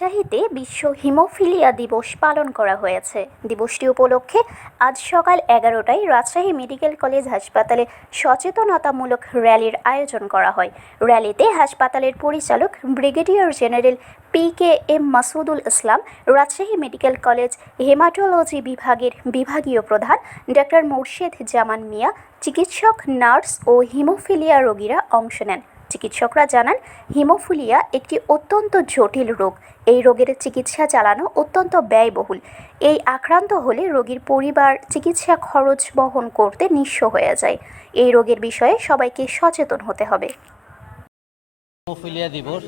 রাজশাহীতে বিশ্ব হিমোফিলিয়া দিবস পালন করা হয়েছে। দিবসটি উপলক্ষে আজ সকাল 11টায় রাজশাহী মেডিকেল কলেজ হাসপাতালে সচেতনতামূলক র্যালির আয়োজন করা হয়। র্যালিতে হাসপাতালের পরিচালক ব্রিগেডিয়ার জেনারেল PKM মাসুদুল ইসলাম, রাজশাহী মেডিকেল কলেজ হেমাটোলজি বিভাগের বিভাগীয় প্রধান ডক্টর মোর্শেদ জামান মিয়া, চিকিৎসক, নার্স ও হিমোফিলিয়া রোগীরা অংশ নেন। চিকিৎসকরা জানান, হিমোফিলিয়া একটি অত্যন্ত জটিল রোগ। এই রোগের চিকিৎসা চালানো অত্যন্ত ব্যয়বহুল। এই আক্রান্ত হলে রোগীর পরিবার চিকিৎসা খরচ বহন করতে নিঃস্ব হয়ে যায়। এই রোগের বিষয়ে সবাইকে সচেতন হতে হবে। হিমোফিলিয়া দিবস,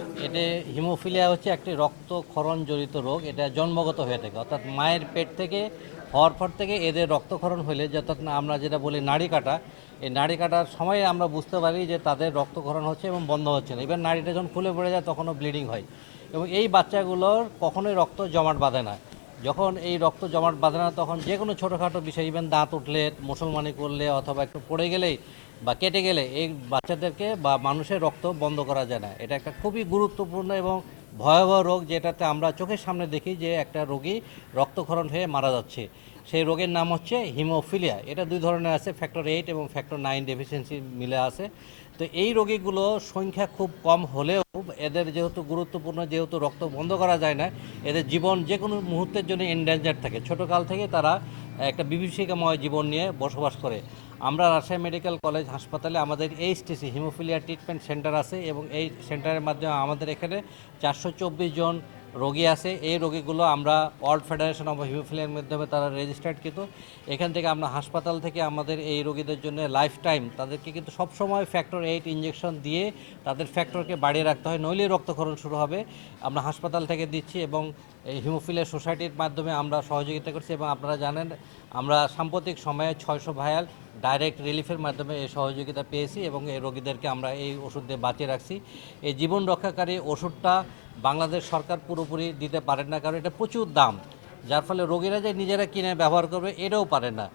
হিমোফিলিয়া হচ্ছে একটি রক্তক্ষরণ জড়িত রোগ। এটা জন্মগত হয়ে থাকে, অর্থাৎ মায়ের পেট থেকে হওয়ার পর থেকে এদের রক্তক্ষরণ হলে, অর্থাৎ আমরা যেটা বলি নাড়ি কাটা, এই নাড়ি কাটার সময় আমরা বুঝতে পারি যে তাদের রক্তক্ষরণ হচ্ছে এবং বন্ধ হচ্ছে না। এবার নাড়িটা যখন খুলে পড়ে যায় তখনও ব্লিডিং হয় এবং এই বাচ্চাগুলোর কখনোই রক্ত জমাট বাঁধে না। যখন এই রক্ত জমাট বাঁধে না তখন যে কোনো ছোটোখাটো বিষয়, ইভেন দাঁত উঠলে, মুসলমানি করলে অথবা একটু পড়ে গেলেই বা কেটে গেলে এই বাচ্চাদেরকে বা মানুষের রক্ত বন্ধ করা যায় না। এটা একটা খুবই গুরুত্বপূর্ণ এবং ভয়াবহ রোগ, যেটাতে আমরা চোখের সামনে দেখি যে একটা রোগী রক্তক্ষরণ হয়ে মারা যাচ্ছে। সেই রোগের নাম হচ্ছে হিমোফিলিয়া। এটা দুই ধরনের আছে, ফ্যাক্টর 8 এবং ফ্যাক্টর 9 ডেফিসিয়েন্সি মিলে আছে। তো এই রোগীগুলো সংখ্যা খুব কম হলেও এদের যেহেতু গুরুত্বপূর্ণ, যেহেতু রক্ত বন্ধ করা যায় না, এদের জীবন যে কোনো মুহূর্তের জন্য এন্ডেঞ্জার থাকে। ছোটোকাল থেকে তারা একটা বিভীষিকাময় জীবন নিয়ে বসবাস করে। আমরা রাজশাহী মেডিকেল কলেজ হাসপাতালে আমাদের HTC হিমোফিলিয়া ট্রিটমেন্ট সেন্টার আছে এবং এই সেন্টারের মাধ্যমে আমাদের এখানে 424 জন রোগী আছে। এই রোগীগুলো আমরা ওয়ার্ল্ড ফেডারেশন অফ হিমোফিলিয়ার মাধ্যমে তারা রেজিস্টার্ড, কিন্তু এখান থেকে আমরা হাসপাতাল থেকে আমাদের এই রোগীদের জন্য লাইফ টাইম তাদেরকে কিন্তু সবসময় ফ্যাক্টর 8 ইঞ্জেকশন দিয়ে তাদের ফ্যাক্টরকে বাড়িয়ে রাখতে হয়, নইলেই রক্তক্ষরণ শুরু হবে। আমরা হাসপাতাল থেকে দিচ্ছি এবং এই হিমোফিলিয়া সোসাইটির মাধ্যমে আমরা সহযোগিতা করছি এবং আপনারা জানেন আমরা সাম্প্রতিক সময়ে 600 ভায়াল ডাইরেক্ট রিলিফের মাধ্যমে এই সহযোগিতা পেয়েছি এবং এই রোগীদেরকে আমরা এই ওষুধ দিয়ে বাঁচিয়ে রাখছি। এই জীবন রক্ষাকারী ওষুধটা বাংলাদেশ সরকার পুরোপুরি দিতে পারেন না, কারণ এটা প্রচুর দাম, যার ফলে রোগীরা যে নিজেরা কিনে ব্যবহার করবে এটাও পারে না।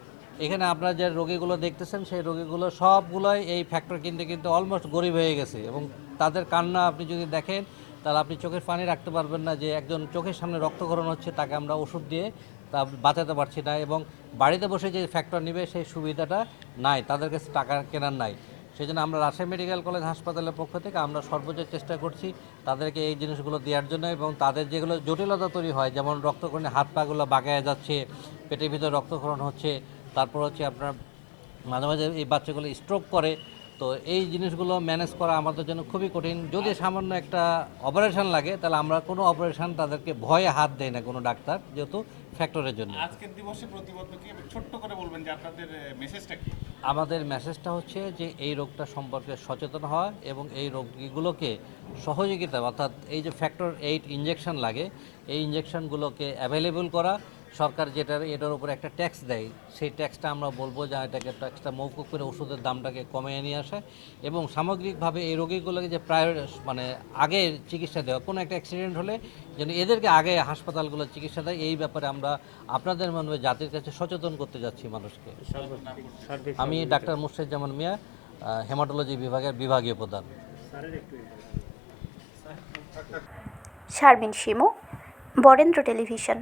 এখানে আপনারা যে রোগীগুলো দেখতেছেন সেই রোগীগুলো সবগুলোই এই ফ্যাক্টর কিনতে কিনতে অলমোস্ট গরিব হয়ে গেছে এবং তাদের কান্না আপনি যদি দেখেন তাহলে আপনি চোখের পানি রাখতে পারবেন না যে একজন চোখের সামনে রক্তক্ষরণ হচ্ছে, তাকে আমরা ওষুধ দিয়ে তা বাঁচাতে পারছি না এবং বাড়িতে বসে যে ফ্যাক্টর নেবে সেই সুবিধাটা নাই, তাদের কাছে টাকা কেনার নাই। সেই জন্য আমরা রাজশাহী মেডিকেল কলেজ হাসপাতালের পক্ষ থেকে আমরা সর্বোচ্চ চেষ্টা করছি তাদেরকে এই জিনিসগুলো দেওয়ার জন্য এবং তাদের যেগুলো জটিলতা তৈরি হয়, যেমন রক্তক্ষরণে হাত পাগুলো বাঁকায় যাচ্ছে, পেটের ভিতরে রক্তক্ষরণ হচ্ছে, তারপর হচ্ছে আপনার মাঝে মাঝে এই বাচ্চাগুলো স্ট্রোক করে। তো এই জিনিসগুলো ম্যানেজ করা আমাদের জন্য খুবই কঠিন। যদি সামান্য একটা অপারেশন লাগে তাহলে আমরা কোনো অপারেশন তাদেরকে ভয়ে হাত দেয় না কোনো ডাক্তার, যেহেতু ফ্যাক্টরের জন্য। আজকের দিবসে প্রতিবদ্ধ কি ছোট্ট করে বলবেন যে আপনাদের মেসেজটা কি? আমাদের মেসেজটা হচ্ছে যে এই রোগটা সম্পর্কে সচেতন হওয়া এবং এই রোগীগুলোকে সহযোগিতা, অর্থাৎ এই যে ফ্যাক্টর 8 ইঞ্জেকশন লাগে এই ইঞ্জেকশনগুলোকে অ্যাভেলেবল করা। সরকার এটার উপর একটা ট্যাক্স দেয়, সেই ট্যাক্সটা আমরা বলবো যে এটাকে ট্যাক্সটা মৌকুব করে ওষুধের দামটাকে কমিয়ে নিয়ে আসে এবং সামগ্রিকভাবে এই রোগীগুলোকে যে মানে আগে চিকিৎসা দেওয়া, কোনো একটা অ্যাক্সিডেন্ট হলে যেন এদেরকে আগে হাসপাতালগুলো চিকিৎসা দেয়, এই ব্যাপারে আমরা আপনাদের মাধ্যমে জাতির কাছে সচেতন করতে যাচ্ছি মানুষকে। আমি ডাক্তার মোর্শেদ জামান মিয়া, হেমাটোলজি বিভাগের বিভাগীয় প্রধান। শারমিন শিমু, বরেন্দ্র টেলিভিশন।